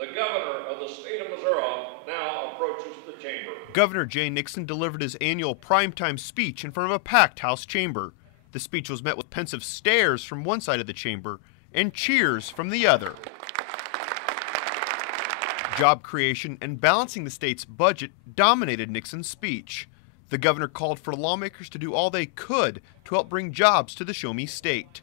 the governor of the state of Missouri now approaches the chamber. Governor Nixon delivered his annual primetime speech in front of a packed House chamber. The speech was met with pensive stares from one side of the chamber and cheers from the other. Job creation and balancing the state's budget dominated Nixon's speech. The governor called for lawmakers to do all they could to help bring jobs to the Show Me state.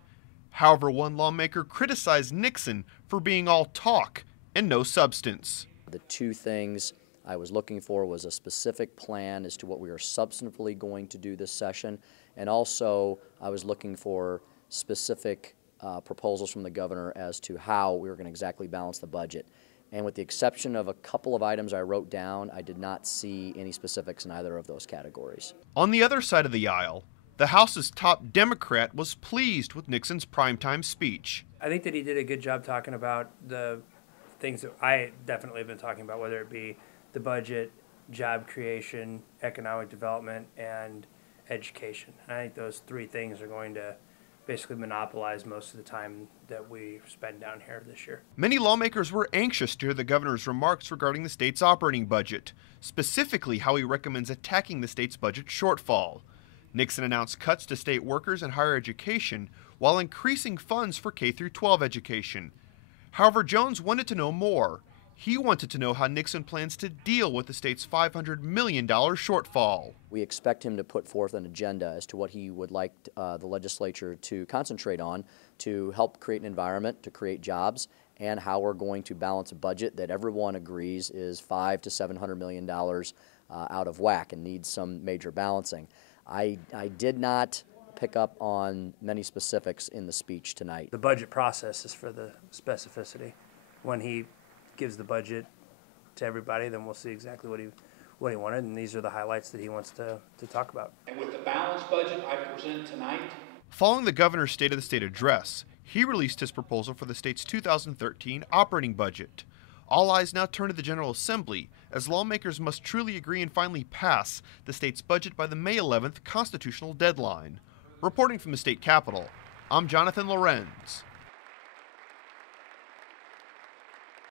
However, one lawmaker criticized Nixon for being all talk and no substance. The two things I was looking for was a specific plan as to what we are substantively going to do this session, and also I was looking for specific proposals from the governor as to how we were going to exactly balance the budget. And with the exception of a couple of items I wrote down, I did not see any specifics in either of those categories. On the other side of the aisle, the House's top Democrat was pleased with Nixon's primetime speech. I think that he did a good job talking about the things that I definitely have been talking about, whether it be the budget, job creation, economic development, and education. And I think those three things are going to basically monopolize most of the time that we spend down here this year. Many lawmakers were anxious to hear the governor's remarks regarding the state's operating budget, specifically how he recommends attacking the state's budget shortfall. Nixon announced cuts to state workers and higher education while increasing funds for K-12 education. However, Jones wanted to know more. He wanted to know how Nixon plans to deal with the state's $500 million shortfall. We expect him to put forth an agenda as to what he would like the legislature to concentrate on to help create an environment, to create jobs, and how we're going to balance a budget that everyone agrees is $500 to $700 million out of whack and needs some major balancing. I did not pick up on many specifics in the speech tonight. The budget process is for the specificity. When he gives the budget to everybody, then we'll see exactly what he wanted, and these are the highlights that he wants to talk about. And with the balanced budget I present tonight. Following the governor's State of the State address, he released his proposal for the state's 2013 operating budget. All eyes now turn to the General Assembly, as lawmakers must truly agree and finally pass the state's budget by the May 11th constitutional deadline. Reporting from the state capitol, I'm Jonathan Lorenz.